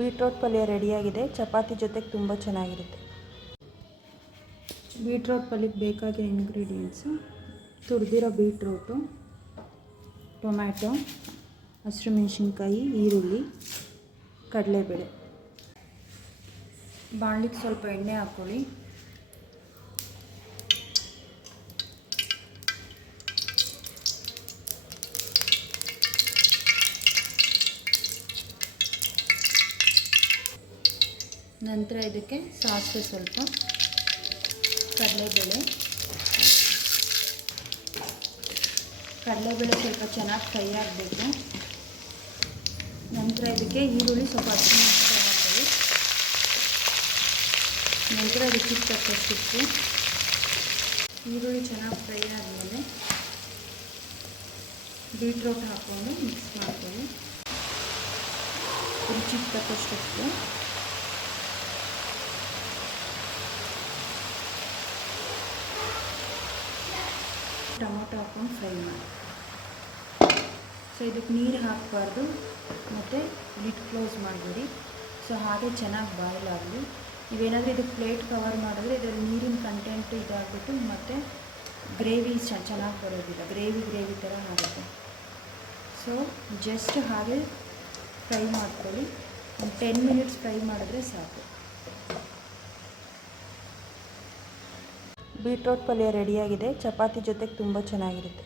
Beetroot ಪಲ್ಯ ರೆಡಿಯಾಗಿದೆ. ಚಪಾತಿ ಜೊತೆಗೆ ತುಂಬ ಚೆನ್ನಾಗಿರುತ್ತೆ. ಬೀಟ್ರೋಟ್ ಪಲ್ಯಕ್ಕೆ ಬೇಕಾಗಿರೋ ಇಂಗ್ರೀಡಿಯೆಂಟ್ಸು: ತುರಿದಿರೋ ಬೀಟ್ರೋಟು, ಟೊಮ್ಯಾಟೊ, ಹಸಿರು ಮೆಣಸಿನ್ಕಾಯಿ, ಈರುಳ್ಳಿ, ಕಡಲೆಬೇಳೆ. ಬಾಣಲಿಗೆ ಸ್ವಲ್ಪ ಎಣ್ಣೆ ಹಾಕ್ಕೊಳ್ಳಿ. ನಂತರ ಇದಕ್ಕೆ ಸಾಸಿವೆ, ಸ್ವಲ್ಪ ಕಡಲೆಬೇಳೆ ಸ್ವಲ್ಪ ಚೆನ್ನಾಗಿ ಫ್ರೈ ಆಗಬೇಕು. ನಂತರ ಇದಕ್ಕೆ ಈರುಳ್ಳಿ, ಸ್ವಲ್ಪ ಹಸಿಮೆಣಸಿನಕಾಯಿ ಹಾಕ್ಕೊಳ್ಳಿ. ನಂತರ ರುಚಿಗೆ ತಕ್ಕಷ್ಟು ಉಪ್ಪು. ಈರುಳ್ಳಿ ಚೆನ್ನಾಗಿ ಫ್ರೈ ಆದಮೇಲೆ ಬೀಟ್ರೋಟ್ ಹಾಕ್ಕೊಂಡು ಮಿಕ್ಸ್ ಮಾಡ್ಕೊಳ್ಳಿ. ರುಚಿಗೆ ತಕ್ಕಷ್ಟು ಉಪ್ಪು. ಟೊಮೊಟೊ ಹಾಕ್ಕೊಂಡು ಫ್ರೈ ಮಾಡಿ. ಸೊ ಇದಕ್ಕೆ ನೀರು ಹಾಕಬಾರ್ದು ಮತ್ತು ಲಿಡ್ ಕ್ಲೋಸ್ ಮಾಡಬೇಡಿ. ಸೊ ಹಾಗೆ ಚೆನ್ನಾಗಿ ಬಾಯ್ಲ್ ಆಗಲಿ. ನೀವೇನಾದರೂ ಇದಕ್ಕೆ ಪ್ಲೇಟ್ ಕವರ್ ಮಾಡಿದ್ರೆ ಇದರಲ್ಲಿ ನೀರಿನ ಕಂಟೆಂಟು ಇದಾಗ್ಬಿಟ್ಟು ಮತ್ತು ಗ್ರೇವಿ ಚೆನ್ನಾಗಿ ಬರೋದಿಲ್ಲ, ಗ್ರೇವಿ ಥರ ಆಗುತ್ತೆ. ಸೊ ಜಸ್ಟ್ ಹಾಗೆ ಫ್ರೈ ಮಾಡ್ಕೊಳ್ಳಿ. ಒಂದು 10 ಮಿನಿಟ್ಸ್ ಫ್ರೈ ಮಾಡಿದ್ರೆ ಸಾಕು. ಬೀಟ್ರೋಟ್ ಪಲ್ಯ ರೆಡಿಯಾಗಿದೆ. ಚಪಾತಿ ಜೊತೆಗೆ ತುಂಬ ಚೆನ್ನಾಗಿರುತ್ತೆ.